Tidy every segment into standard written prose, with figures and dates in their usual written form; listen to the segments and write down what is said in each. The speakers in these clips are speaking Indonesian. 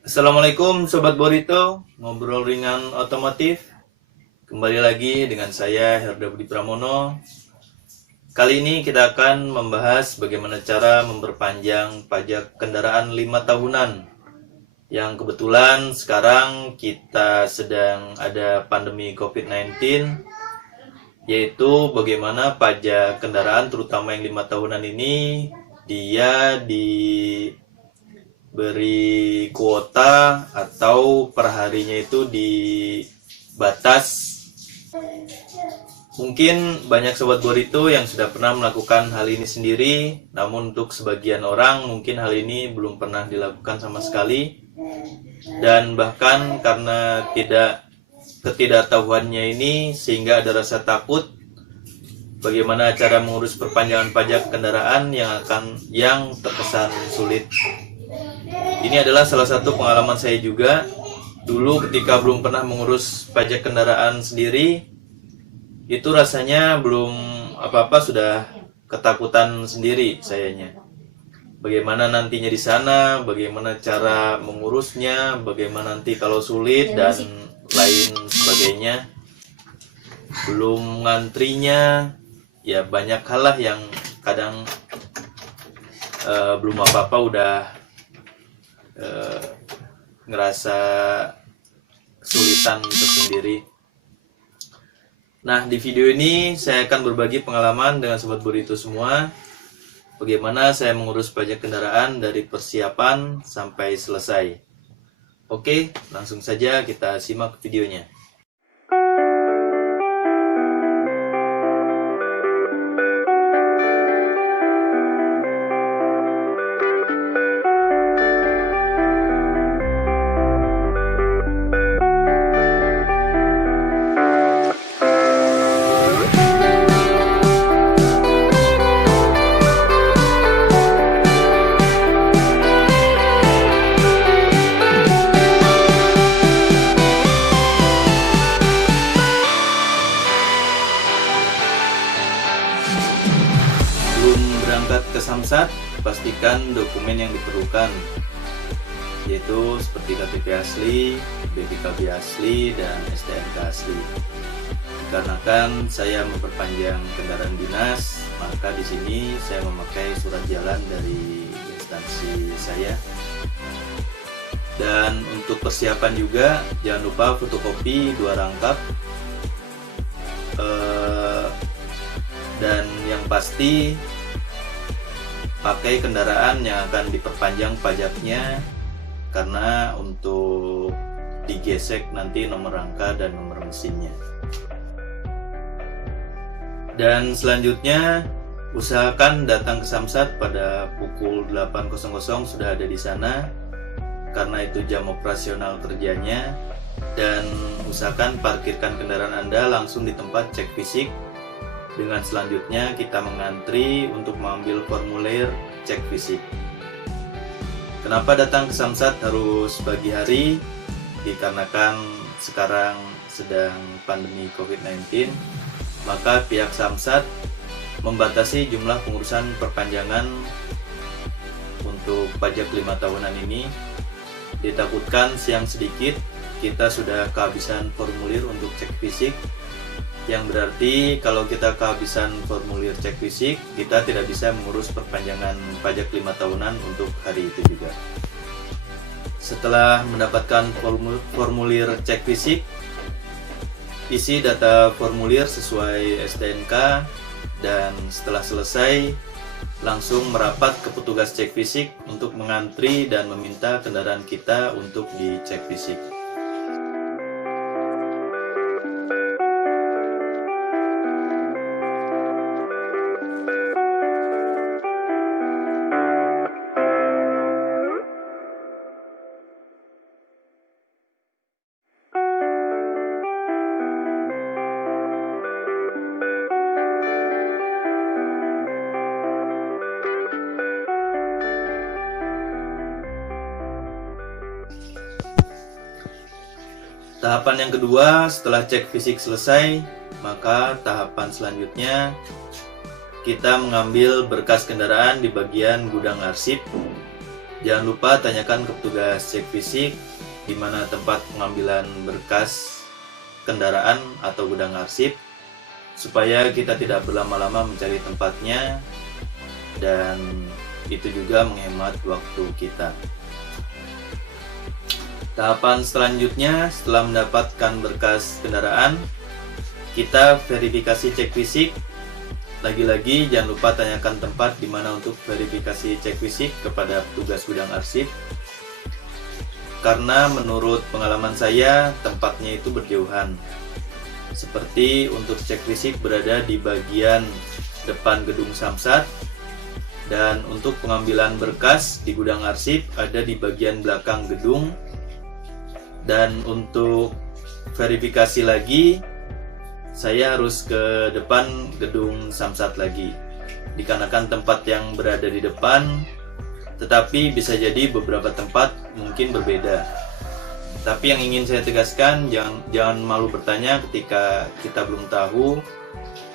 Assalamualaikum Sobat Borito, ngobrol ringan otomotif. Kembali lagi dengan saya Herda Budi Pramono. Kali ini kita akan membahas bagaimana cara memperpanjang pajak kendaraan 5 tahunan. Yang kebetulan sekarang kita sedang ada pandemi COVID-19, yaitu bagaimana pajak kendaraan terutama yang 5 tahunan ini dia diberi kuota atau perharinya itu dibatas. Mungkin banyak sobat Borito yang sudah pernah melakukan hal ini sendiri, namun untuk sebagian orang mungkin hal ini belum pernah dilakukan sama sekali. Dan bahkan karena ketidaktahuannya ini sehingga ada rasa takut bagaimana cara mengurus perpanjangan pajak kendaraan yang terkesan sulit. Ini adalah salah satu pengalaman saya juga. Dulu ketika belum pernah mengurus pajak kendaraan sendiri, itu rasanya belum apa-apa sudah ketakutan sendiri sayanya. Bagaimana nantinya di sana, bagaimana cara mengurusnya, bagaimana nanti kalau sulit dan lain sebagainya. Belum ngantrinya, ya banyak hal lah yang kadang belum apa-apa udah ngerasa kesulitan untuk sendiri. Nah, di video ini saya akan berbagi pengalaman dengan Sobat Borito semua, bagaimana saya mengurus pajak kendaraan dari persiapan sampai selesai. Oke, langsung saja kita simak videonya. Berangkat ke Samsat, pastikan dokumen yang diperlukan, yaitu seperti KTP asli, BPKB asli, dan STNK asli. Dikarenakan saya memperpanjang kendaraan dinas, maka di sini saya memakai surat jalan dari instansi saya. Dan untuk persiapan juga, jangan lupa fotokopi 2 rangkap. Dan yang pasti pakai kendaraan yang akan diperpanjang pajaknya, karena untuk digesek nanti nomor rangka dan nomor mesinnya. Dan selanjutnya usahakan datang ke Samsat pada pukul 8.00 sudah ada di sana, karena itu jam operasional kerjanya. Dan usahakan parkirkan kendaraan Anda langsung di tempat cek fisik. Dengan selanjutnya kita mengantri untuk mengambil formulir cek fisik. Kenapa datang ke Samsat harus pagi hari? Dikarenakan sekarang sedang pandemi COVID-19, maka pihak Samsat membatasi jumlah pengurusan perpanjangan untuk pajak 5 tahunan ini. Ditakutkan siang sedikit kita sudah kehabisan formulir untuk cek fisik, yang berarti kalau kita kehabisan formulir cek fisik, kita tidak bisa mengurus perpanjangan pajak 5 tahunan untuk hari itu juga. Setelah mendapatkan formulir cek fisik, isi data formulir sesuai STNK, dan setelah selesai langsung merapat ke petugas cek fisik untuk mengantri dan meminta kendaraan kita untuk dicek fisik. Tahapan yang kedua, setelah cek fisik selesai, maka tahapan selanjutnya kita mengambil berkas kendaraan di bagian gudang arsip. Jangan lupa tanyakan ke petugas cek fisik di mana tempat pengambilan berkas kendaraan atau gudang arsip, supaya kita tidak berlama-lama mencari tempatnya, dan itu juga menghemat waktu kita. Tahapan selanjutnya, setelah mendapatkan berkas kendaraan, kita verifikasi cek fisik. Lagi-lagi jangan lupa tanyakan tempat di mana untuk verifikasi cek fisik kepada petugas gudang arsip, karena menurut pengalaman saya tempatnya itu berjauhan. Seperti untuk cek fisik berada di bagian depan gedung Samsat, dan untuk pengambilan berkas di gudang arsip ada di bagian belakang gedung, dan untuk verifikasi lagi saya harus ke depan gedung Samsat lagi, dikarenakan tempat yang berada di depan, tetapi bisa jadi beberapa tempat mungkin berbeda. Tapi yang ingin saya tegaskan, jangan malu bertanya ketika kita belum tahu,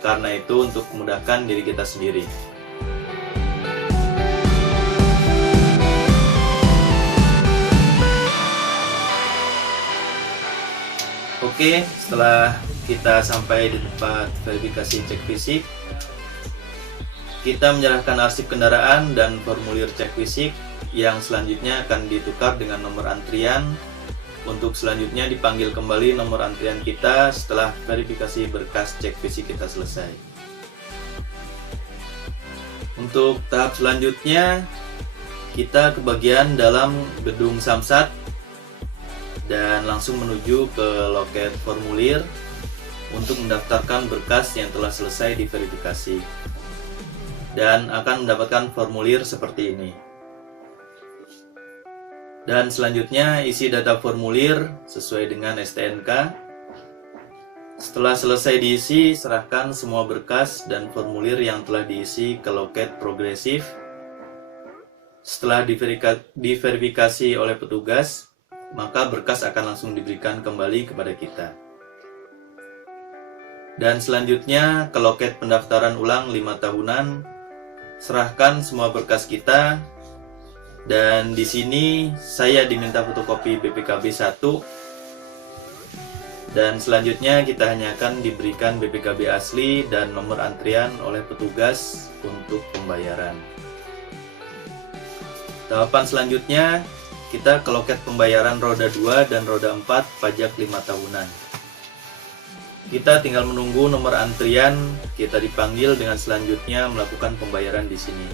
karena itu untuk memudahkan diri kita sendiri. Oke, setelah kita sampai di tempat verifikasi cek fisik, kita menyerahkan arsip kendaraan dan formulir cek fisik yang selanjutnya akan ditukar dengan nomor antrian. Untuk selanjutnya dipanggil kembali nomor antrian kita setelah verifikasi berkas cek fisik kita selesai. Untuk tahap selanjutnya, kita ke bagian dalam gedung Samsat dan langsung menuju ke loket formulir untuk mendaftarkan berkas yang telah selesai diverifikasi, dan akan mendapatkan formulir seperti ini. Dan selanjutnya isi data formulir sesuai dengan STNK. Setelah selesai diisi, serahkan semua berkas dan formulir yang telah diisi ke loket progresif. Setelah diverifikasi oleh petugas, maka berkas akan langsung diberikan kembali kepada kita. Dan selanjutnya ke loket pendaftaran ulang 5 tahunan, serahkan semua berkas kita, dan di sini saya diminta fotokopi BPKB 1, dan selanjutnya kita hanya akan diberikan BPKB asli dan nomor antrian oleh petugas untuk pembayaran. Tahapan selanjutnya, kita ke loket pembayaran roda 2 dan roda 4 pajak 5 tahunan. Kita tinggal menunggu nomor antrian, kita dipanggil dengan selanjutnya melakukan pembayaran di sini.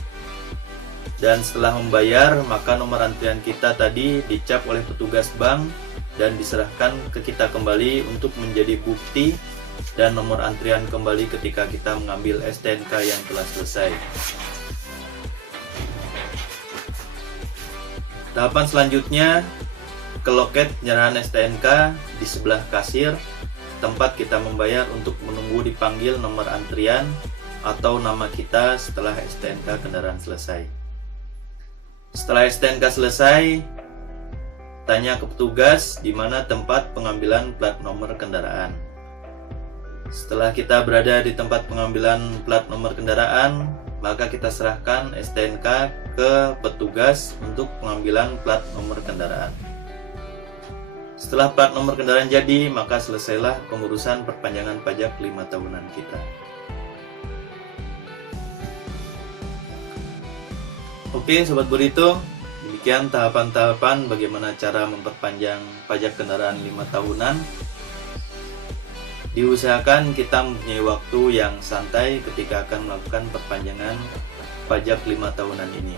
Dan setelah membayar, maka nomor antrian kita tadi dicap oleh petugas bank dan diserahkan ke kita kembali untuk menjadi bukti dan nomor antrian kembali ketika kita mengambil STNK yang telah selesai. Tahapan selanjutnya, ke loket penyerahan STNK di sebelah kasir, tempat kita membayar untuk menunggu dipanggil nomor antrian atau nama kita setelah STNK kendaraan selesai. Setelah STNK selesai, tanya ke petugas di mana tempat pengambilan plat nomor kendaraan. Setelah kita berada di tempat pengambilan plat nomor kendaraan, maka kita serahkan STNK ke petugas untuk pengambilan plat nomor kendaraan. Setelah plat nomor kendaraan jadi, maka selesailah pengurusan perpanjangan pajak 5 tahunan kita. Oke Sobat Burrito, demikian tahapan-tahapan bagaimana cara memperpanjang pajak kendaraan 5 tahunan. Diusahakan kita mempunyai waktu yang santai ketika akan melakukan perpanjangan pajak 5 tahunan ini,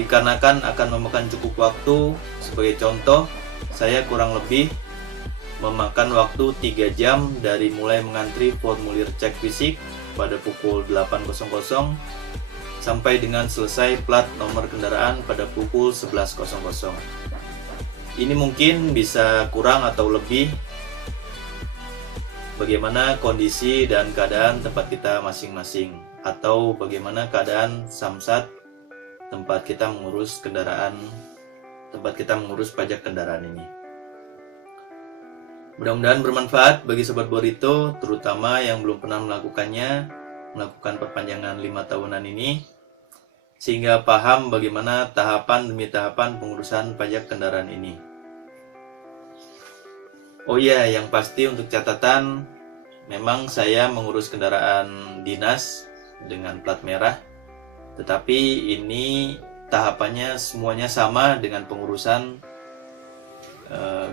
dikarenakan akan memakan cukup waktu. Sebagai contoh, saya kurang lebih memakan waktu 3 jam dari mulai mengantri formulir cek fisik pada pukul 8.00 sampai dengan selesai plat nomor kendaraan pada pukul 11.00. Ini mungkin bisa kurang atau lebih, bagaimana kondisi dan keadaan tempat kita masing-masing, atau bagaimana keadaan Samsat tempat kita mengurus kendaraan, tempat kita mengurus pajak kendaraan ini. Mudah-mudahan bermanfaat bagi Sobat Burrito, terutama yang belum pernah melakukan perpanjangan 5 tahunan ini. sehingga paham bagaimana tahapan demi tahapan pengurusan pajak kendaraan ini. Oh iya, yang pasti untuk catatan, memang saya mengurus kendaraan dinas dengan plat merah, tetapi ini tahapannya semuanya sama dengan pengurusan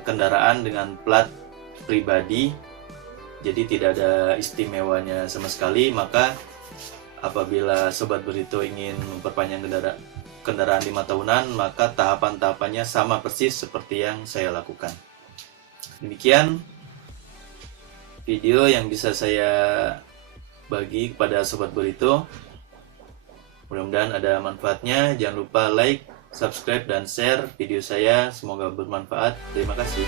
kendaraan dengan plat pribadi, jadi tidak ada istimewanya sama sekali. Maka apabila Sobat Burrito ingin memperpanjang kendaraan 5 tahunan, maka tahapan-tahapannya sama persis seperti yang saya lakukan. Demikian video yang bisa saya bagi kepada Sobat Burrito. Mudah-mudahan ada manfaatnya. Jangan lupa like, subscribe, dan share video saya. Semoga bermanfaat. Terima kasih.